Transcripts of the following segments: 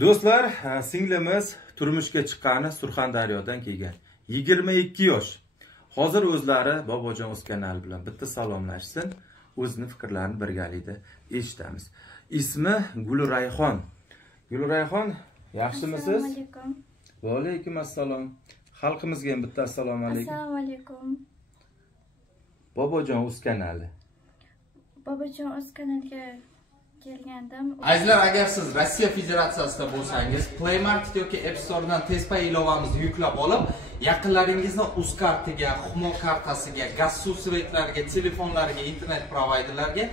Do'stlar, singlimiz turmushga chiqqani Surxondaryodan kelgan. 22 yosh. Hozir o'zlari Bobojon o'z kanali bilan bitta salomlashsin, o'zini fikrlarini birgalikda eshitamiz. Ismi Gulrayxon. Gulrayxon, yaxshimisiz? Assalomu alaykum. Va alaykum assalom. Xalqimizga ham bitta assalomu alaykum. Assalomu alaykum. Bobojon o'z kanali. Bobojon o'z kanaliga kelgandim. Azizlar, agar siz Rossiya Federatsiyasida bo'lsangiz, Play Market yoki App Store'dan Tezpay ilovamizni yuklab olib, yaqinlaringizni uz kartiga, Humo kartasiga, gaz suv svetlariga, telefonlariga, internet provayderlariga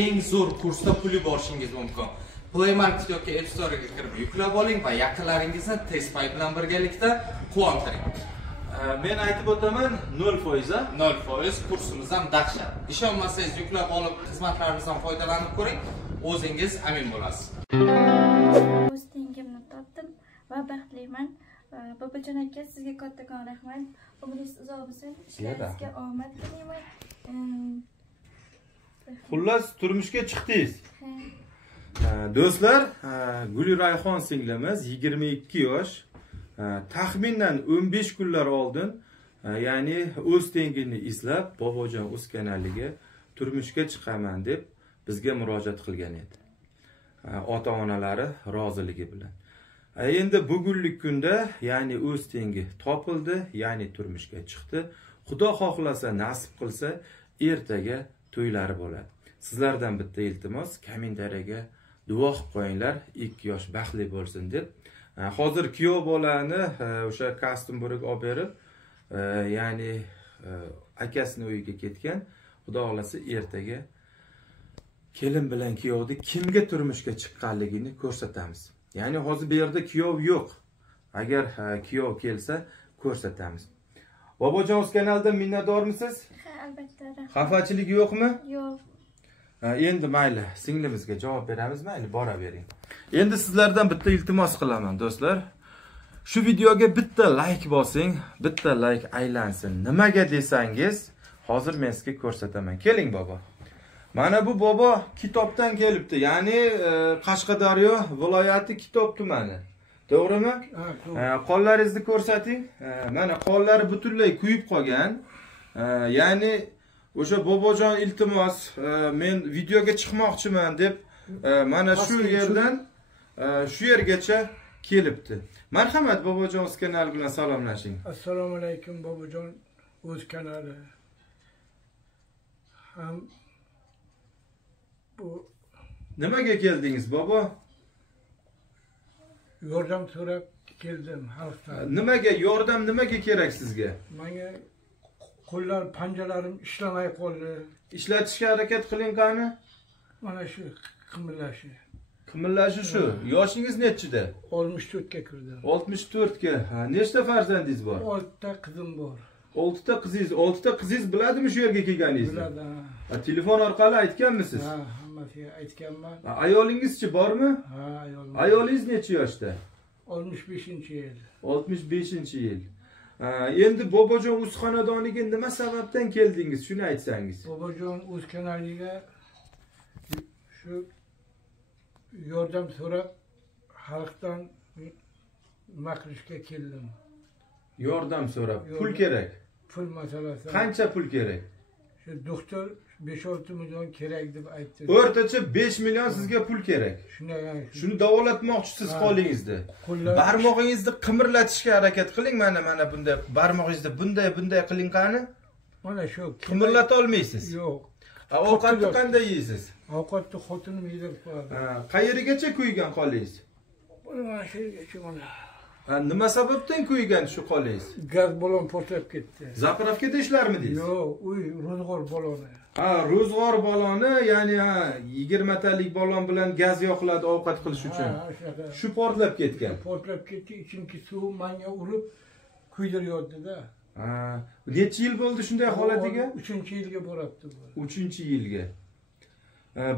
eng zo'r kursda pul yuborishingiz mumkin. Play Market yoki App Store'ga kirib yuklab oling va yaqinlaringizni Tezpay bilan birgalikda quvontiring. Men aytib o'taman 0%. 0% kursimiz ham dahshat. Ishonmasangiz yuklab olib, xizmatlarimizdan foydalanib ko'ring. O'zingiz amin bo'lasiz. O'z tengimni topdim va baxtliman. Bobojon aka, sizga kattakon rahmat. Umringiz uzoq bo'lsin. Ishlaringizga omad tilayman. Xullas, turmushga chiqdingiz. Do'stlar, Gulrayxon singlimiz 22 yosh. Taxminan 15 kunlar oldin, ya'ni o'z tengini izlab, Bobojon o'z kanaliga turmushga chiqaman deb bizga murojaat qilgan edi. Ota-onalari roziligi bilan. Endi bugunlik kunda, ya'ni o'z tengi topildi, ya'ni turmushga chiqdi. Xudo xohlasa, nasib qilsa, ertaga to'ylari bo'ladi. Sizlardan bitta iltimos, kommentariyaga duo qilib qo'yinglar, 2 yosh baxtli bo'lsin deb. Hozir kuyov bolani o'sha Kastumburg olib berib, ya'ni akasining uyiga ketgan. Xudo xolasa ertaga kelin bilan kuyovni kimga turmushga chiqqanligini ko'rsatamiz. Ya'ni hozir bu yerda kuyov yo'q. Agar kuyov kelsa ko'rsatamiz. Bobojon o'z kanalidan minnatdormisiz? Ha, albatta. Xafachilik yo'qmi? Yo'q. Endi mayli, singlimizga javob beramiz, mayli, bora bering. Endi sizlardan bitta iltimos qilaman, do'stlar. Shu videoga bitta like bosing, bitta like aylansin. Nimaga desangiz, hozir men sizga ko'rsataman. Keling, bobo. Mana bu bobo kitobdan kelibdi, ya'ni Qashqadaryo viloyati Kitob tumani. To'g'rimi? Qo'llaringizni ko'rsating. Mana qo'llari butunlay kuyib qolgan. Ya'ni o'sha Bobojon iltimos, men videoga chiqmoqchiman deb mana shu yerdan shu yergacha kelibdi. Marhamat, Bobojon o'z kanali bilan salomlashing. Assalomu alaykum, Bobojon o'z kanali. Ham bu nimaga keldingiz, bobo? Yordam so'rab keldim xalqdan. Nimaga yordam, nimaga kerak sizga? Menga qo'llar, panjalarim ishlamay qoldi. Ishlatishga harakat qiling qani? Mana shu qimirlashi. Qimirlashi shu. Yoshingiz nechida? 64 ga kirdim. 64 ga. Nechta farzandingiz bor? 6 ta qizim bor. 6 ta qizingiz, 6 ta qizingiz biladimi shu yerga kelganingizni? Biladi. Telefon orqali aytganmisiz? Ha, hammasiga aytganman. Ayolingizchi bormi? Ha, ayolim. Ayolingiz necha yoshda? 65-yil. 65-yil. Endi Bobojon o'z xonadoniga nima sababdan keldingiz? Shuni aytsangiz. Bobojon o'z kanaliga shu yordam so'rab xalqdan nima qilishga keldim. Yordam so'rab, pul kerak. Pul masalasi. Qancha pul kerak? Shu doktor 5-6 million kerak deb aytdi. O'rtacha 5 million sizga pul kerak. Shuni davolatmoqchisiz qo'lingizda. Barmog'ingizni qimirlatishga harakat qiling. Mana bunday barmog'ingizni bunday qiling qani? Mana shu. Qimirlata olmaysiz. Yo'q. Ovqatni qanday yeysiz? Ovqatni xotinim yedirib qo'yadi. Qayergacha kuygan qolingiz? Mana shu yergacha mana. Nima sababdan kuygan shu qolingiz? Gaz balon portlab ketdi. Zapravkada ishlarmidingiz? Yo'q, uy ro'zg'or baloni. Ro'zg'or baloni, ya'ni 20 talik balon bilan gaz yoqiladi ovqat qilish uchun. Shu portlab ketgan. Portlab ketdi, ichimki suv menga urib kuydiryapti-da. Necha yil bo'ldi shunday holatiga? 3-yilga boribdi bu. 3-yilga.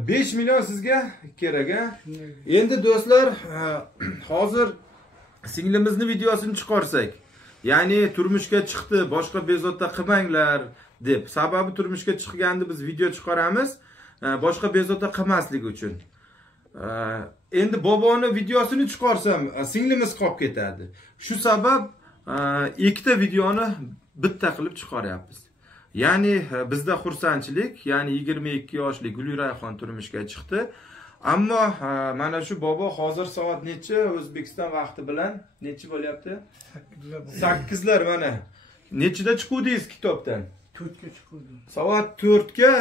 5 million sizga kerak, ha? Endi do'stlar, hozir singlimizni videosini chiqarsak, ya'ni turmushga chiqdi, boshqa bezovta qilmanglar deb. Sababi turmushga chiqqanda biz video chiqaramiz, boshqa bezovta qilmaslik uchun. endi boboni videosini chiqarsam singlimiz qolib ketadi. Shu sabab ikkita videoni bitta qilib chiqaryapmiz. Ya'ni bizda xursandchilik, ya'ni 22 yoshli Gulirayxon turmushga chiqdi. Ammo mana shu bobo hozir soat necha O'zbekiston vaqti bilan necha bo'lyapti? 8lar mana. Nechida chiqdingiz kitobdan? 4ga chiqdim. Soat 4ga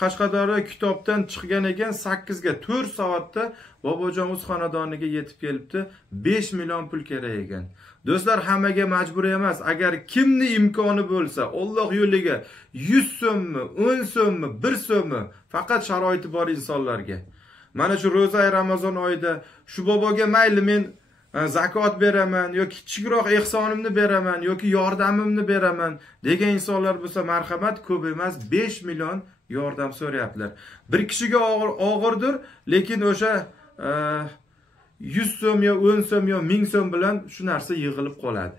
Qashqadaryo kitobdan chiqgan ekan, 8ga 4 soatda bobojon o'z xonadoniga yetib kelibdi. 5 million pul kerak ekan. Do'stlar, hammaga majbur emas. Agar kimni imkoni bo'lsa, Alloh yo'liga 100 so'mmi, 10 so'mmi, 1 so'mmi, faqat sharoiti bor insonlarga. Mana shu ro'za Ramazon oyida shu boboga mayli men zakot beraman yoki kichikroq ehsonimni beraman yoki yordamimni beraman degan insonlar bo'lsa, marhamat, ko'p emas, 5 million yordam so'rayaptilar. Bir kishiga og'irdir, lekin o'sha 100 so'm yo 10 so'm yo 1000 so'm bilan shu narsa yig'ilib qoladi.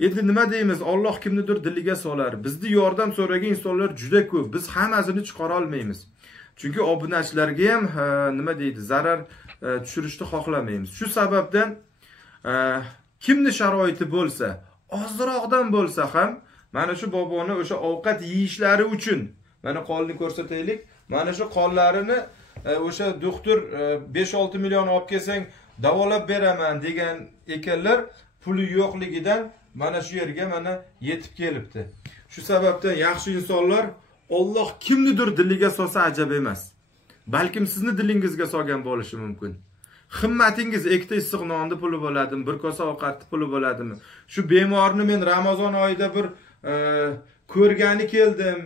Endi nima deymiz? Alloh kimnidir diliga solar. Bizni yordam so'ragan insonlar juda ko'p. Biz hammasini chiqara olmaymiz. Chunki obunachilarga ham nima deydi, zarar tushirishni xohlamaymiz. Shu sababdan kimni sharoiti bo'lsa, ozroqdan bo'lsa ham mana shu boboni o'sha ovqat yeyishlari uchun, mana qonni ko'rsataylik. Mana shu qonlarini o'sha doktor 5-6 million olib kelsang davolab beraman degan ekanlar, puli yo'qligidan mana shu yerga mana yetib kelibdi. Shu sababdan yaxshi insonlar, Alloh kimnidir diliga solsa ajab emas. Balkim sizni dilingizga solgan bo'lishi mumkin. Himmatingiz ikkita issiq nonni puli bo'ladimi, bir kosa ovqatni puli bo'ladimi? Shu bemorni men Ramazon oyida bir ko'rgani keldim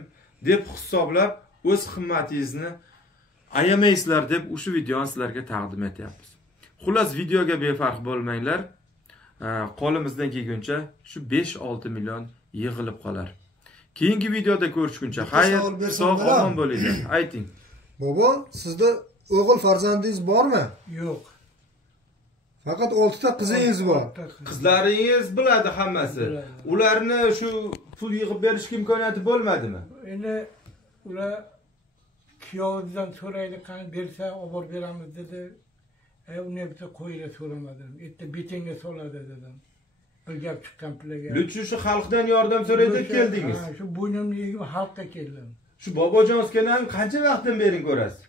deb hisoblab, o'z himmatingizni ayamaysizlar deb o'sha videoni sizlarga taqdim etyapmiz. Xullas, videoga befarq bo'lmanglar. Qo'limizdan kelguncha shu 5-6 million yig'ilib qolar. Keyingi videoda ko'rishguncha xayr, sog' omon bo'linglar. Ayting. Bobo, sizda o'g'il farzandingiz bormi? Yo'q. Faqat 6 ta qizingiz bor. Qizlaringiz biladi hammasi. Ularni shu pul yig'ib berishga imkoniyati bo'lmadimi? Endi ular kuyovidan so'raydi, qani bersa olib beramiz dedi. Uni bitta qo'yga so'ramadim. Erta betingga soladi dedim. Bir gap chiqqan pulaga. Lutfi shu xalqdan yordam so'raydi keldingiz. Shu bo'ynimni yig'ib xalqqa keldim. Shu bobojon O'skanani qancha vaqtdan beri ko'rasiz?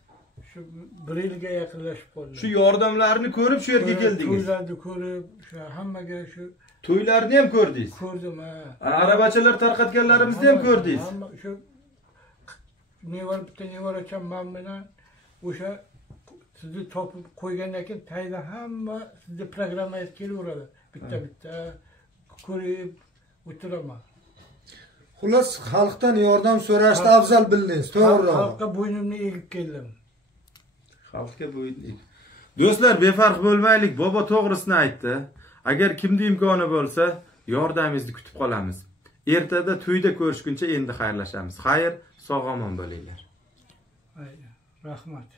Shu 1 yilga yaqinlashib qoldi. Shu yordamlarni ko'rib shu yerga keldingiz. To'ylarni ko'rib, shu hammaga shu to'ylarni ham ko'rdingiz. Ko'rdim, ha. Arabachalar tarqatganlarimizni ham ko'rdingiz. Hamma shu bitta nevaracham men bilan o'sha sizni topib qo'ygandan keyin tayda hamma sizni programmangiz kelaveradi. Bitta ko'rib o'tiraman. Xullas, xalqdan yordam so'rashni afzal bildingiz, to'g'ri. Xalqqa bo'ynimni egib keldim. Xalqqa bo'ynimni. Do'stlar, befarq bo'lmaylik, bobo to'g'risini aytdi. Agar kimda imkoni bo'lsa, yordamingizni kutib qolamiz. Ertada to'yda ko'rishguncha endi xayrlashamiz. Xayr, sog' omon bo'linglar. Rahmat.